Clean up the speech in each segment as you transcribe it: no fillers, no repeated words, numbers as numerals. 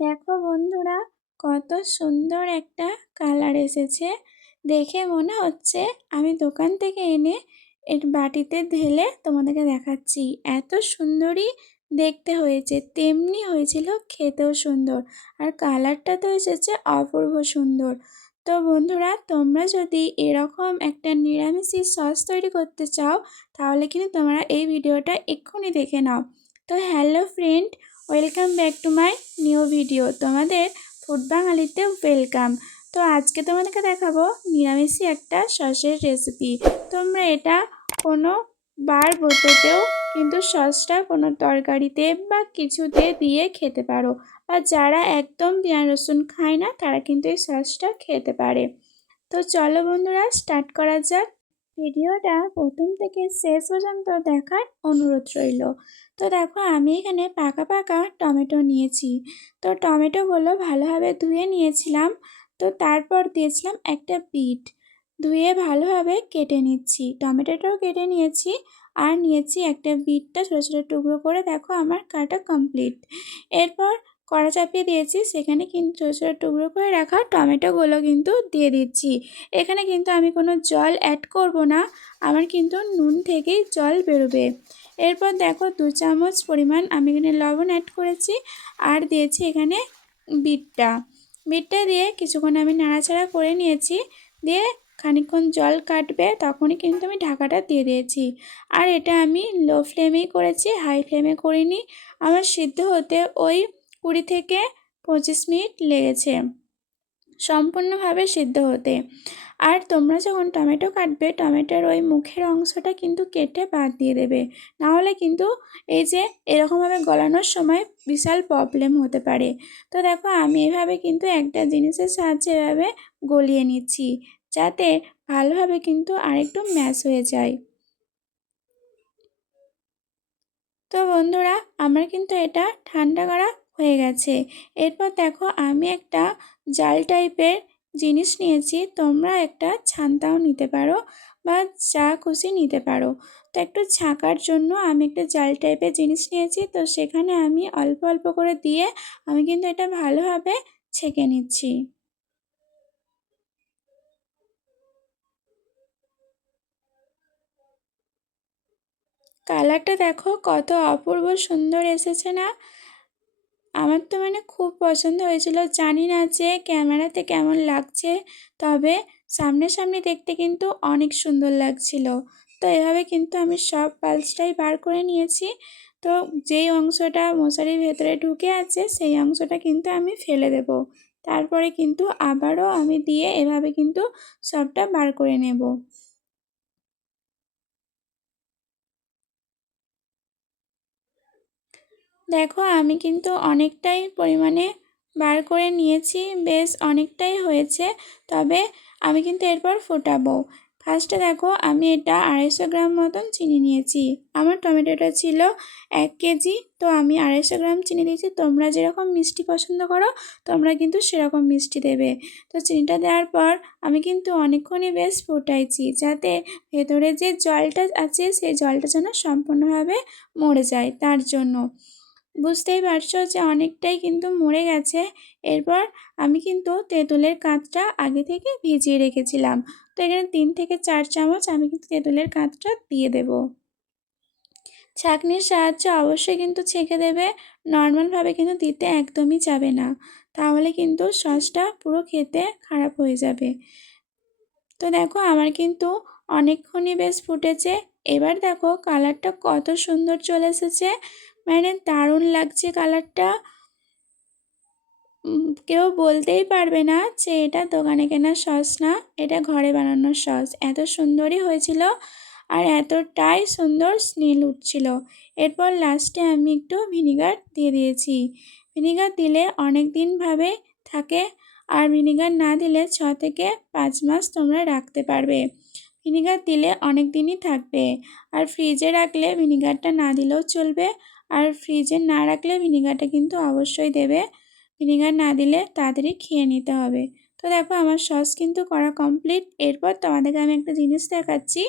দেখো বন্ধুরা, কত সুন্দর একটা কালার এসেছে। দেখে মনে হচ্ছে আমি দোকান থেকে এনে এর বাটিতে ঢেলে তোমাদেরকে দেখাচ্ছি। এত সুন্দরই দেখতে হয়েছে, তেমনি হয়েছিল খেতেও সুন্দর। আর কালারটা তো এসেছে অপূর্ব সুন্দর। তো বন্ধুরা, তোমরা যদি এরকম একটা নিরামিষি সস তৈরি করতে চাও, তাহলে কিন্তু তোমরা এই ভিডিওটা এক্ষুনি দেখে নাও। তো hello friend, welcome back to my new video. তোমাদের ফুড বাঙালিতে ওয়েলকাম। তো আজকে তোমাদেরকে দেখাবো নিরামিষই একটা সসের রেসিপি। তোমরা এটা কোনো বার বোততেও কিন্তু সসটা কোনো তরকারিতে বা কিছুতে দিয়ে খেতে পারো, বা যারা একদম পেঁয়াজ রসুন খায় না তারা কিন্তু এই সসটা খেতে পারে। তো চলো বন্ধুরা, স্টার্ট করা যাক। ভিডিওটা প্রথম থেকে শেষ পর্যন্ত দেখার অনুরোধ রইল। তো দেখো, আমি এখানে পাকা পাকা টমেটো নিয়েছি। তো টমেটোগুলো ভালোভাবে ধুয়ে নিয়েছিলাম। তো তারপর দিয়েছিলাম একটা বিট, ধুয়ে ভালোভাবে কেটে নিচ্ছি। টমেটোটাও কেটে নিয়েছি, আর নিয়েছি একটা বিটটা ছোটো ছোটো টুকরো করে। দেখো আমার কাটা কমপ্লিট। এরপর কড়া চাপিয়ে দিয়েছি, সেখানে কিন্তু ছোটো ছোটো টুকরো করে রাখা টমেটোগুলো কিন্তু দিয়ে দিচ্ছি। এখানে কিন্তু আমি কোনো জল অ্যাড করব না, আমার কিন্তু নুন থেকেই জল বেরোবে। এরপর দেখো 2 চামচ পরিমাণ আমি এখানে লবণ অ্যাড করেছি, আর দিয়েছি এখানে বিটটা দিয়ে কিছুক্ষণ আমি নাড়াচাড়া করে নিয়েছি। দিয়ে খানিকক্ষণ জল কাটবে তখনই কিন্তু আমি ঢাকাটা দিয়ে দিয়েছি। আর এটা আমি লো ফ্লেমেই করেছি, হাই ফ্লেমে করিনি। আমার সিদ্ধ হতে ওই 20 থেকে 25 মিনিট লেগেছে সম্পূর্ণভাবে সিদ্ধ হতে। আর তোমরা যখন টমেটো কাটবে, টমেটোর ওই মুখের অংশটা কিন্তু কেটে বাদ দিয়ে দেবে, নাহলে কিন্তু এই যে এরকমভাবে গলানোর সময় বিশাল প্রবলেম হতে পারে। তো দেখো, আমি এভাবে কিন্তু একটা জিনিসের সাহায্যে এভাবে গলিয়ে নিচ্ছি, যাতে ভালোভাবে কিন্তু আরেকটু ম্যাশ হয়ে যায়। তো বন্ধুরা, আমার কিন্তু এটা ঠান্ডা করা হয়ে গেছে। এরপর দেখো, আমি একটা জাল টাইপের জিনিস নিয়েছি। তোমরা একটা ছান্তাও নিতে পারো, বা যা খুশি নিতে পারো। তো একটু ছাঁকার জন্য আমি একটা জাল টাইপের জিনিস নিয়েছি। তো সেখানে আমি অল্প অল্প করে দিয়ে আমি কিন্তু এটা ভালোভাবে ছেঁকে নিচ্ছি। কালারটা দেখো কত অপূর্ব সুন্দর এসেছে না? আমার তো খুব পছন্দ হয়েছিল। জানি না যে ক্যামেরাতে কেমন লাগছে, তবে সামনাসামনি দেখতে কিন্তু অনেক সুন্দর লাগছিল। তো এভাবে কিন্তু আমি সব পালসটাই বার করে নিয়েছি। তো যেই অংশটা মশারির ভেতরে ঢুকে আছে সেই অংশটা কিন্তু আমি ফেলে দেব। তারপরে কিন্তু আবারও আমি দিয়ে এভাবে কিন্তু সবটা বার করে নেব। দেখো, আমি কিন্তু অনেকটাই পরিমাণে বার করে নিয়েছি, বেশ অনেকটাই হয়েছে। তবে আমি কিন্তু এরপর ফোটাবো। ফার্স্টে দেখো, আমি এটা 250 গ্রাম মতন চিনি নিয়েছি। আমার টমেটোটা ছিল 1 কেজি, তো আমি 250 গ্রাম চিনি দিয়েছি। তোমরা যেরকম মিষ্টি পছন্দ করো তোমরা কিন্তু সেরকম মিষ্টি দেবে। তো চিনিটা দেওয়ার পর আমি কিন্তু অনেকক্ষণই বেশ ফোটাইছি, যাতে ভেতরে যে জলটা আছে সেই জলটা যেন সম্পূর্ণভাবে মরে যায়, তার জন্য। বুঝতেই পারছো যে অনেকটাই কিন্তু মরে গেছে। এরপর আমি কিন্তু তেঁতুলের কাঁচটা আগে থেকে ভিজিয়ে রেখেছিলাম। তো এখানে 3 থেকে 4 চামচ আমি কিন্তু তেঁতুলের কাঁচটা দিয়ে দেব। ছাঁকনির সাহায্যে অবশ্যই কিন্তু ছেঁকে দেবে, নর্মালভাবে কিন্তু দিতে একদমই যাবে না, তাহলে কিন্তু সসটা পুরো খেতে খারাপ হয়ে যাবে। তো দেখো, আমার কিন্তু অনেকক্ষণই বেশ ফুটেছে। এবার দেখো কালারটা কত সুন্দর চলে এসেছে, দারুণ লাগছে কালারটা। কেউ বলতেই পারবে না যে এটা দোকানে কেনা সস না, এটা ঘরে বানানোর সস। এত সুন্দরই হয়েছিল, আর এতটাই সুন্দর স্মেল উঠছিল। এরপর লাস্টে আমি একটু ভিনিগার দিয়ে দিয়েছি। ভিনিগার দিলে অনেক দিনভাবে থাকে, আর ভিনিগার না দিলে 6 থেকে 5 মাস তোমরা রাখতে পারবে। ভিনিগার দিলে অনেক দিনই থাকবে। আর ফ্রিজে রাখলে ভিনিগারটা না দিলেও চলবে, আর ফ্রিজে না রাখলে ভিনিগারটা কিন্তু অবশ্যই দেবে। ভিনেগার না দিলে তাড়াতাড়ি খেয়ে নিতে হবে। তো দেখো, আমার সস কিন্তু করা কমপ্লিট। এরপর তোমাদেরকে আমি একটা জিনিস দেখাচ্ছি,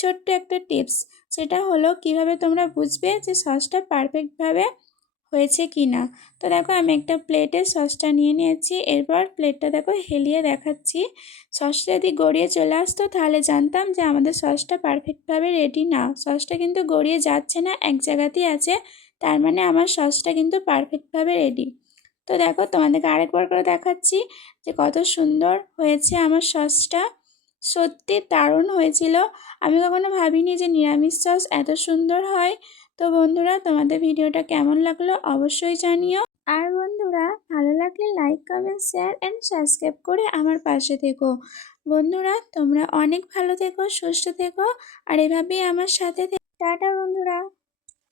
ছোট্ট একটা টিপস। সেটা হলো কিভাবে তোমরা বুঝবে যে সসটা পারফেক্টভাবে হয়েছে কি না। তো দেখো আমি একটা প্লেটে সসটা নিয়ে নিয়েছি, এরপর প্লেটটা দেখো হেলিয়ে দেখাচ্ছি। সসটা যদি গড়িয়ে চলে আসতো তাহলে জানতাম যে আমাদের সসটা পারফেক্টভাবে রেডি না। সসটা কিন্তু গড়িয়ে যাচ্ছে না, এক জায়গাতেই আছে, তার মানে আমার সসটা কিন্তু পারফেক্টভাবে রেডি। তো দেখো তোমাদেরকে আরেকবার করে দেখাচ্ছি যে কত সুন্দর হয়েছে আমার সসটা। সত্যি দারুণ হয়েছিল। আমি কখনো ভাবিনি যে নিরামিষ সস এত সুন্দর হয়। তো বন্ধুরা, তোমাদের ভিডিওটা কেমন লাগলো অবশ্যই জানিও। আর বন্ধুরা, ভালো লাগলে like, comment, share and subscribe করে আমার পাশে থেকো। বন্ধুরা, তোমরা অনেক ভালো থেকো, সুস্থ থেকো, আর এভাবেই আমার সাথে থেকো। টাটা বন্ধুরা।